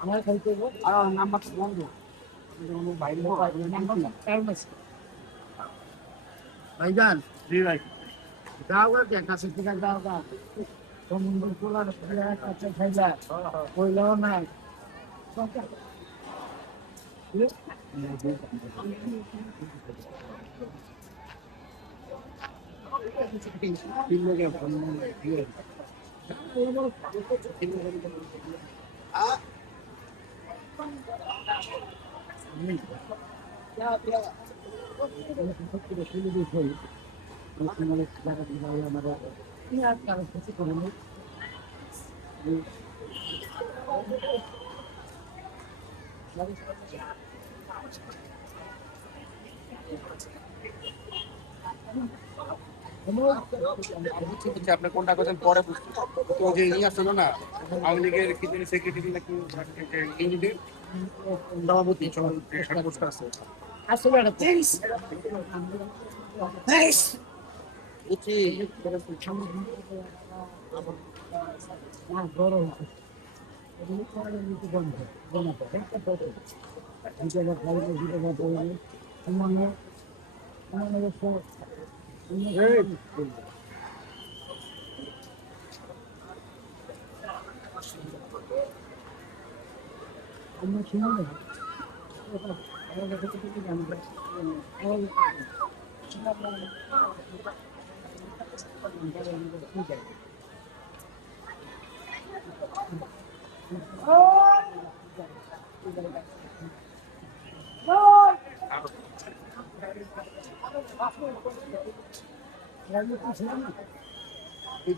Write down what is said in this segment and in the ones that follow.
আমার খাইতে আর নাম্বার বন্ধ ভাইজান জি ভাই দাও কাছে থেকে দাও দাও সমুদ্র খোলার কাছে খাইলা কইলাও নাই আপনার কোনটা করছেন পরে তো যে ইয়ে আসলো না আওয়ামী লীগের কি সেক্রেটারি নাকি ইউনিটের সভাপতি আছে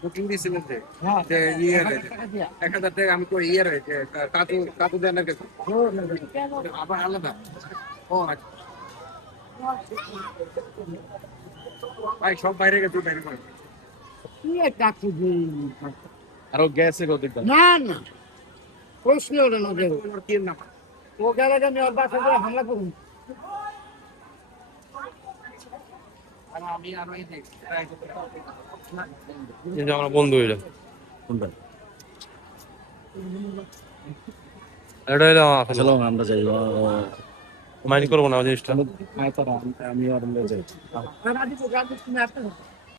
বুকিং দিয়েছিলেন যে ইয়ে 1,000 টাকা আমি কই ইয়ে রয়েছে কাতু দেন আবার আলাদা ও ভাই সব বাইরে গেছে বাইরে করে আরো গ্যাসে কত না না প্রশ্ন ওটা না কি না ও গেলে আমি ওর বাসা করে হামলা করুন আমার বন্ধু এটা আমরা যাই মাইন্ড করবো না জিনিসটা আমি আর যাই